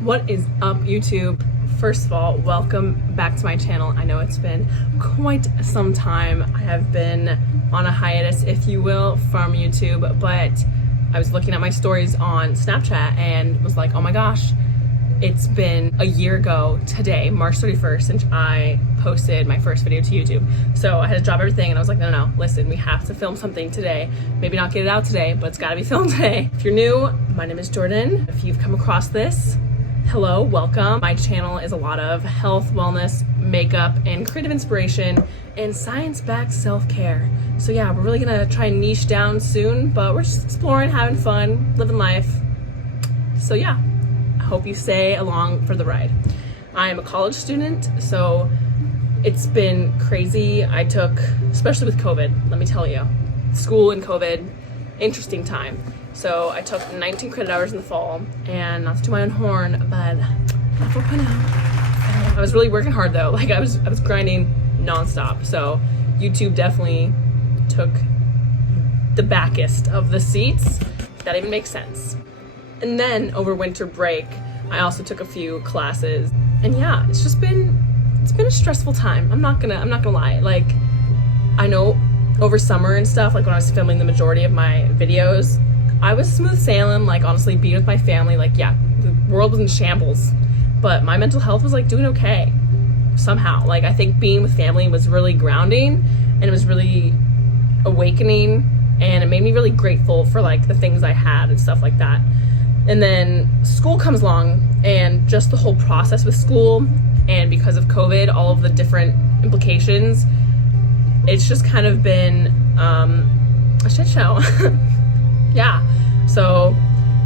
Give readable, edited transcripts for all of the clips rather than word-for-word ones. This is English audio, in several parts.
What is up, YouTube? First of all, welcome back to my channel. I know it's been quite some time. I have been on a hiatus, if you will, from YouTube, but I was looking at my stories on Snapchat and was like, oh my gosh, it's been a year ago today, March 31st, since I posted my first video to YouTube. So I had to drop everything and I was like, no, listen, we have to film something today. Maybe not get it out today, but it's gotta be filmed today. If you're new, my name is Jordan. If you've come across this, hello, welcome. My channel is a lot of health, wellness, makeup, and creative inspiration, and science-backed self-care. So yeah, we're really gonna try and niche down soon, but we're just exploring, having fun, living life. So yeah, I hope you stay along for the ride. I am a college student, so it's been crazy. I took, especially with COVID, let me tell you, school and COVID, interesting time. So I took 19 credit hours in the fall, and not to do my own horn, but not 4.0. I was really working hard though. Like I was grinding nonstop. So YouTube definitely took the backest of the seats. If that even makes sense. And then over winter break, I also took a few classes, and yeah, it's been a stressful time. I'm not gonna lie. Like, I know over summer and stuff, like when I was filming the majority of my videos, I was smooth sailing, like honestly being with my family, like yeah, the world was in shambles, but my mental health was like doing okay somehow. Like I think being with family was really grounding, and it was really awakening, and it made me really grateful for like the things I had and stuff like that. And then school comes along, and just the whole process with school, and because of COVID, all of the different implications, it's just kind of been a shit show. Yeah, so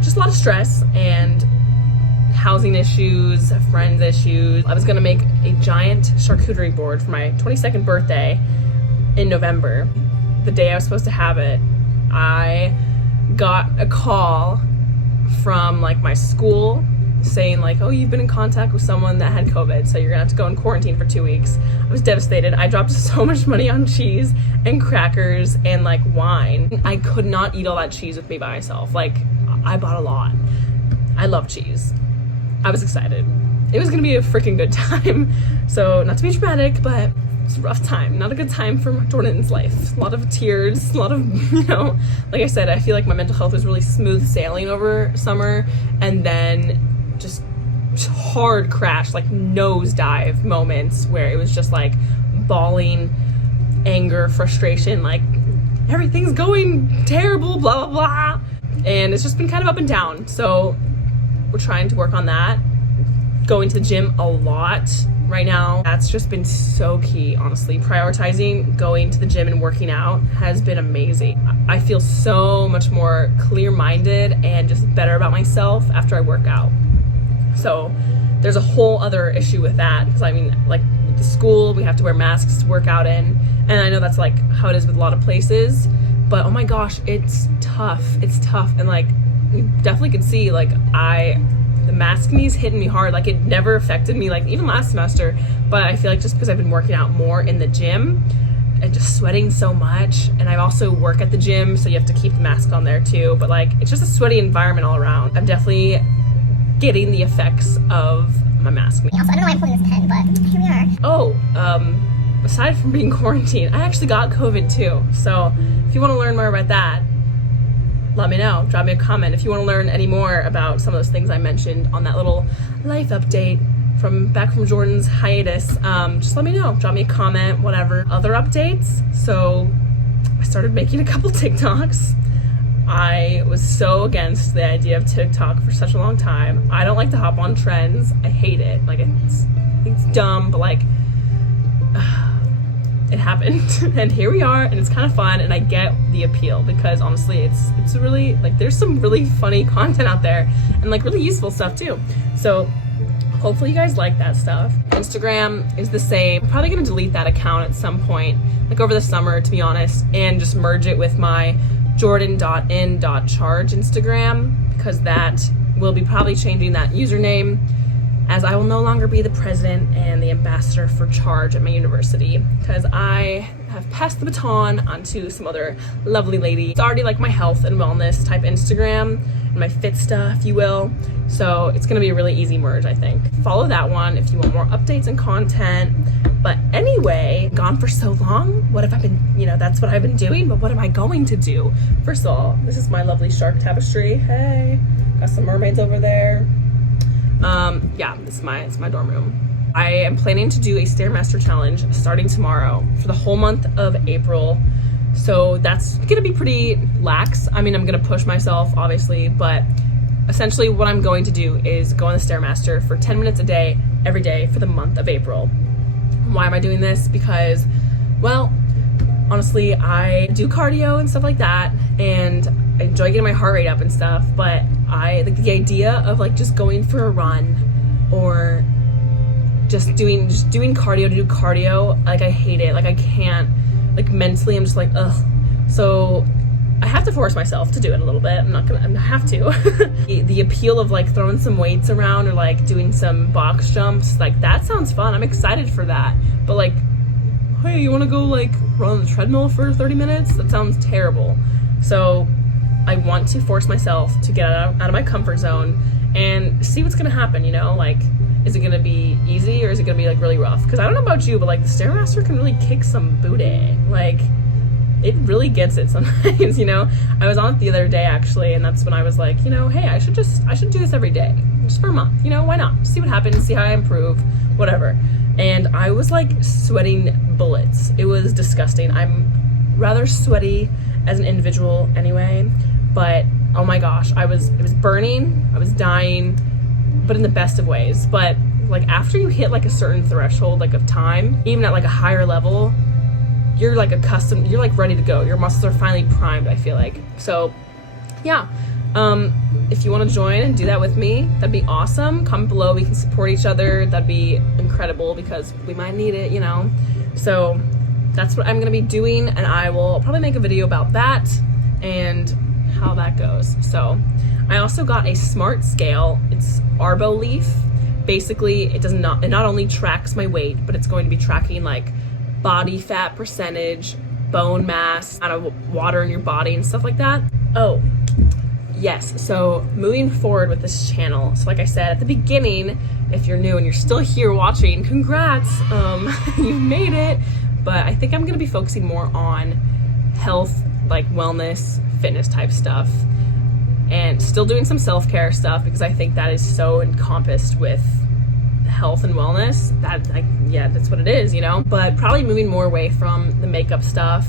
just a lot of stress and housing issues, friends issues. I was gonna make a giant charcuterie board for my 22nd birthday in November. The day I was supposed to have it, I got a call from like my school saying like, oh, you've been in contact with someone that had COVID, so you're gonna have to go in quarantine for 2 weeks. I was devastated. I dropped so much money on cheese and crackers and like wine. I could not eat all that cheese with me by myself. Like, I bought a lot. I love cheese. I was excited. It was gonna be a freaking good time. So not to be dramatic, but it's a rough time. Not a good time for Jordan's life. A lot of tears, a lot of, you know, like I said, I feel like my mental health was really smooth sailing over summer, and then just hard crash, like nosedive moments where it was just like bawling, anger, frustration, like everything's going terrible, blah, blah, blah. And it's just been kind of up and down. So we're trying to work on that. Going to the gym a lot right now. That's just been so key, honestly. Prioritizing going to the gym and working out has been amazing. I feel so much more clear-minded and just better about myself after I work out. So there's a whole other issue with that, because I mean, like with the school, we have to wear masks to work out in, and I know that's like how it is with a lot of places, but oh my gosh, it's tough. And like you definitely can see, like the masking hitting me hard. Like it never affected me like even last semester, but I feel like just because I've been working out more in the gym and just sweating so much, and I also work at the gym, so you have to keep the mask on there too, but like it's just a sweaty environment all around. I'm definitely getting the effects of my mask. Also, I don't know why I'm holding this pen, but here we are. Oh, aside from being quarantined, I actually got COVID too. So if you want to learn more about that, let me know. Drop me a comment. If you want to learn any more about some of those things I mentioned on that little life update back from Jordan's hiatus, just let me know. Drop me a comment, whatever. Other updates. So I started making a couple TikToks. I was so against the idea of TikTok for such a long time. I don't like to hop on trends. I hate it. Like it's dumb, but like it happened and here we are, and it's kind of fun, and I get the appeal because honestly it's really like there's some really funny content out there and like really useful stuff too. So hopefully you guys like that stuff. Instagram is the same. I'm probably gonna delete that account at some point, like over the summer, to be honest, and just merge it with my jordan.in.chaarg Instagram, because that will be probably changing that username as I will no longer be the president and the ambassador for chaarg at my university, because I have passed the baton onto some other lovely lady. It's already like my health and wellness type Instagram, and my fit stuff, if you will. So it's gonna be a really easy merge, I think. Follow that one if you want more updates and content. But anyway, gone for so long. What have I been, that's what I've been doing, but what am I going to do? First of all, this is my lovely shark tapestry. Hey, got some mermaids over there. Yeah, it's my dorm room. I am planning to do a Stairmaster challenge starting tomorrow for the whole month of April. So that's gonna be pretty lax. I mean, I'm gonna push myself, obviously, but essentially what I'm going to do is go on the Stairmaster for 10 minutes a day, every day for the month of April. Why am I doing this? Because, well, honestly, I do cardio and stuff like that, and I enjoy getting my heart rate up and stuff, but I like the idea of like just going for a run or just doing cardio to do cardio. Like, I hate it. Like, I can't, like, mentally I'm just like, ugh. So I have to force myself to do it a little bit. I have to. The appeal of like throwing some weights around or like doing some box jumps, like that sounds fun. I'm excited for that. But like, hey, you wanna go like run on the treadmill for 30 minutes? That sounds terrible. So I want to force myself to get out of my comfort zone and see what's gonna happen, like, is it gonna be easy or is it gonna be like really rough? Because I don't know about you, but like the Stairmaster can really kick some booty. Like, it really gets it sometimes, I was on it the other day actually, and that's when I was like, hey, I should do this every day, just for a month, why not? See what happens, see how I improve, whatever. And I was like sweating bullets. It was disgusting. I'm rather sweaty as an individual anyway, but oh my gosh, it was burning, I was dying, but in the best of ways. But like after you hit like a certain threshold like of time, even at like a higher level, you're like accustomed, you're like ready to go. Your muscles are finally primed, I feel like. So yeah, if you want to join and do that with me, that'd be awesome. Comment below, we can support each other. That'd be incredible because we might need it, So that's what I'm gonna be doing, and I will probably make a video about that and how that goes. So I also got a smart scale. It's Arbo Leaf. Basically, it not only tracks my weight, but it's going to be tracking like body fat percentage, bone mass, amount of water in your body and stuff like that. Oh, yes, so moving forward with this channel, so like I said at the beginning, if you're new and you're still here watching, congrats, you made it. But I think I'm gonna be focusing more on health, like wellness, fitness type stuff, and still doing some self-care stuff because I think that is so encompassed with health and wellness. That's what it is, but probably moving more away from the makeup stuff.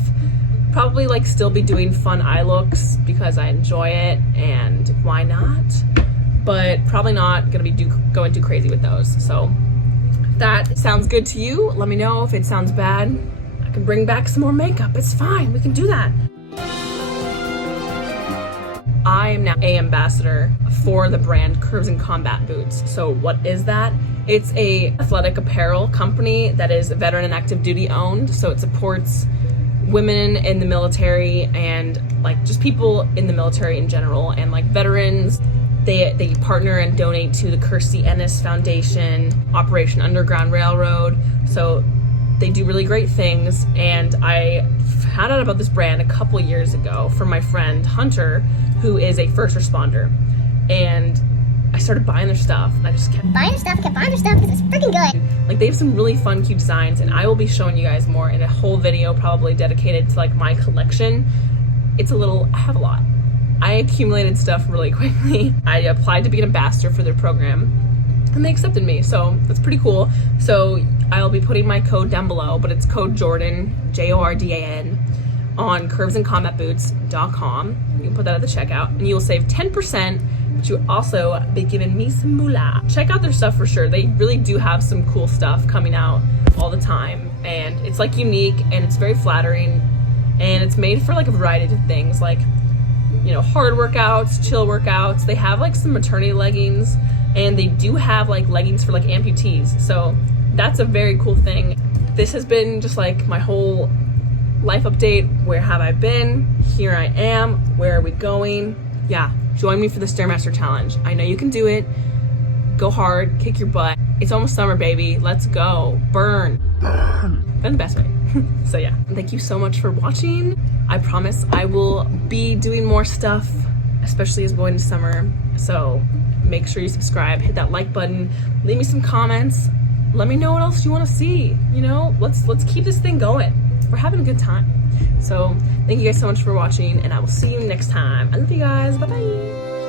Probably like still be doing fun eye looks because I enjoy it and why not, but probably not gonna be going too crazy with those. So if that sounds good to you, let me know. If it sounds bad, I can bring back some more makeup. It's fine, we can do that. I am now a ambassador for the brand Curves and Combat Boots. So what is that? It's a athletic apparel company that is veteran and active duty owned. So it supports women in the military and like just people in the military in general, and like veterans. They partner and donate to the Kirstie Ennis Foundation, Operation Underground Railroad. So they do really great things, and I found out about this brand a couple years ago from my friend Hunter, who is a first responder, and I started buying their stuff, and I just kept buying their stuff because it's freaking good. Like, they have some really fun, cute designs, and I will be showing you guys more in a whole video probably dedicated to like my collection. I have a lot. I accumulated stuff really quickly. I applied to be an ambassador for their program, and they accepted me, so that's pretty cool. So I'll be putting my code down below, but it's code Jordan, Jordan, on curvesandcombatboots.com. You can put that at the checkout, and you will save 10%, but you'll also be giving me some moolah. Check out their stuff for sure. They really do have some cool stuff coming out all the time, and it's like unique, and it's very flattering, and it's made for like a variety of things, like, hard workouts, chill workouts. They have like some maternity leggings, and they do have like leggings for like amputees. So that's a very cool thing. This has been just like my whole life update. Where have I been? Here I am. Where are we going? Yeah, join me for the Stairmaster challenge. I know you can do it. Go hard, kick your butt. It's almost summer, baby. Let's go. Burn. In the best way. So yeah, thank you so much for watching. I promise I will be doing more stuff, especially as going to summer. So make sure you subscribe, hit that like button, leave me some comments. Let me know what else you want to see. You know, let's keep this thing going. We're having a good time. So thank you guys so much for watching, and I will see you next time. I love you guys. Bye bye.